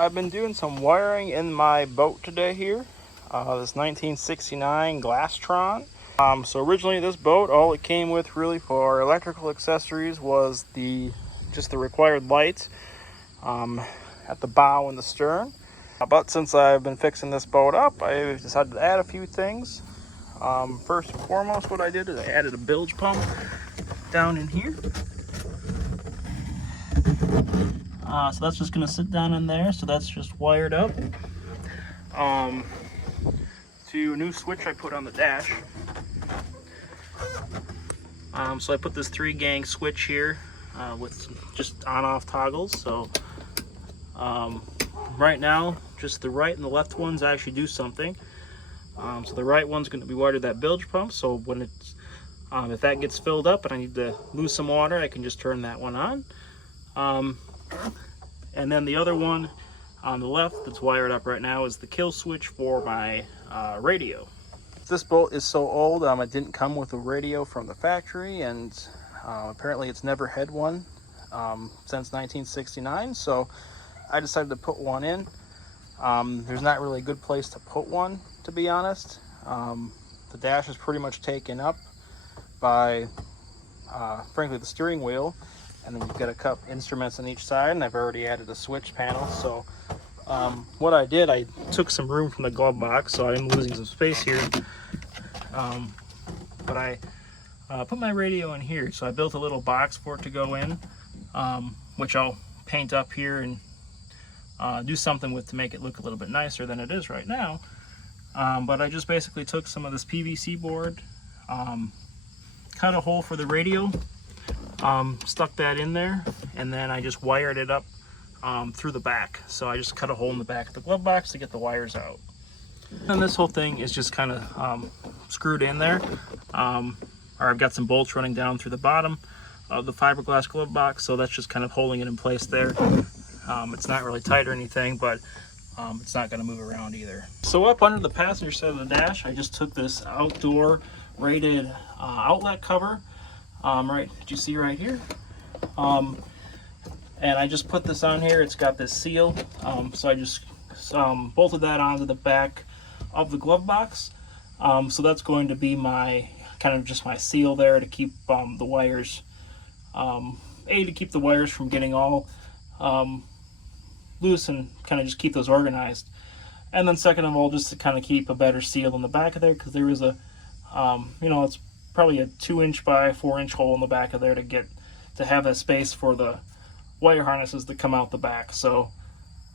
I've been doing some wiring in my boat today here. This 1969 Glastron. So originally this boat, all it came with really for electrical accessories was just the required lights at the bow and the stern. But since I've been fixing this boat up, I decided to add a few things. First and foremost, what I did is I added a bilge pump down in here. So that's just going to sit down in there. So that's just wired up to a new switch I put on the dash. So I put this 3-gang switch here with just on-off toggles. So right now, just the right and the left ones actually do something. So the right one's going to be wired to that bilge pump. So when it's if that gets filled up and I need to lose some water, I can just turn that one on. And then the other one on the left that's wired up right now is the kill switch for my radio. This boat is so old, it didn't come with a radio from the factory, and apparently it's never had one since 1969, so I decided to put one in. There's not really a good place to put one, to be honest. The dash is pretty much taken up by, frankly, the steering wheel. And then you've got a couple instruments on each side, and I've already added a switch panel. So what I did, I took some room from the glove box, so I'm losing some space here. But I put my radio in here, so I built a little box for it to go in, which I'll paint up here and do something with to make it look a little bit nicer than it is right now. But I just basically took some of this PVC board, cut a hole for the radio, stuck that in there, and then I just wired it up through the back. So I just cut a hole in the back of the glove box to get the wires out. And this whole thing is just kind of screwed in there. Or I've got some bolts running down through the bottom of the fiberglass glove box, so that's just kind of holding it in place there. It's not really tight or anything, but it's not going to move around either. So up under the passenger side of the dash, I just took this outdoor rated outlet cover. Right, that you see right here, and I just put this on here. It's got this seal, so I just bolted that onto the back of the glove box. So that's going to be my kind of just my seal there to keep the wires, to keep the wires from getting all loose and kind of just keep those organized. And then second of all, just to kind of keep a better seal in the back of there, because there is a, it's probably a 2-inch by 4-inch hole in the back of there to have that space for the wire harnesses that come out the back. So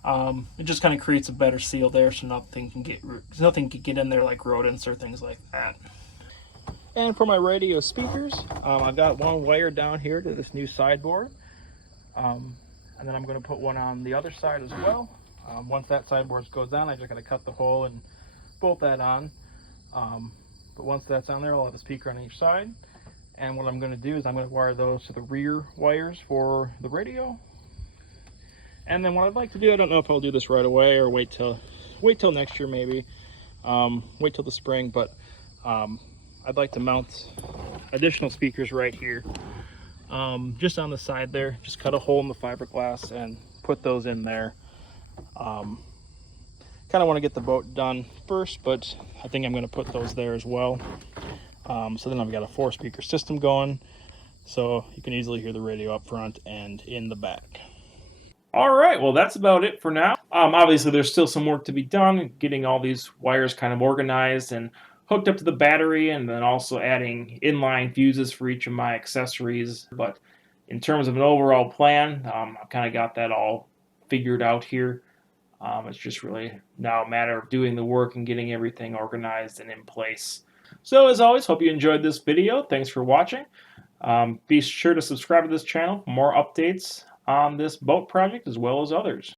it just kind of creates a better seal there, so nothing can get in there like rodents or things like that. And for my radio speakers, I've got one wire down here to this new sideboard, and then I'm going to put one on the other side as well. Once that sideboard goes down, I just got to cut the hole and bolt that on. But once that's on there, I'll have a speaker on each side. And what I'm going to do is I'm going to wire those to the rear wires for the radio. And then what I'd like to do, I don't know if I'll do this right away or wait till next year maybe. Wait till the spring, but I'd like to mount additional speakers right here. Just on the side there, just cut a hole in the fiberglass and put those in there. Kind of want to get the boat done first, but I think I'm going to put those there as well. So then I've got a 4-speaker system going, so you can easily hear the radio up front and in the back. All right, well, that's about it for now. Obviously, there's still some work to be done, getting all these wires kind of organized and hooked up to the battery, and then also adding inline fuses for each of my accessories. But in terms of an overall plan, I've kind of got that all figured out here. It's just really now a matter of doing the work and getting everything organized and in place. So as always, hope you enjoyed this video. Thanks for watching. Be sure to subscribe to this channel for more updates on this boat project as well as others.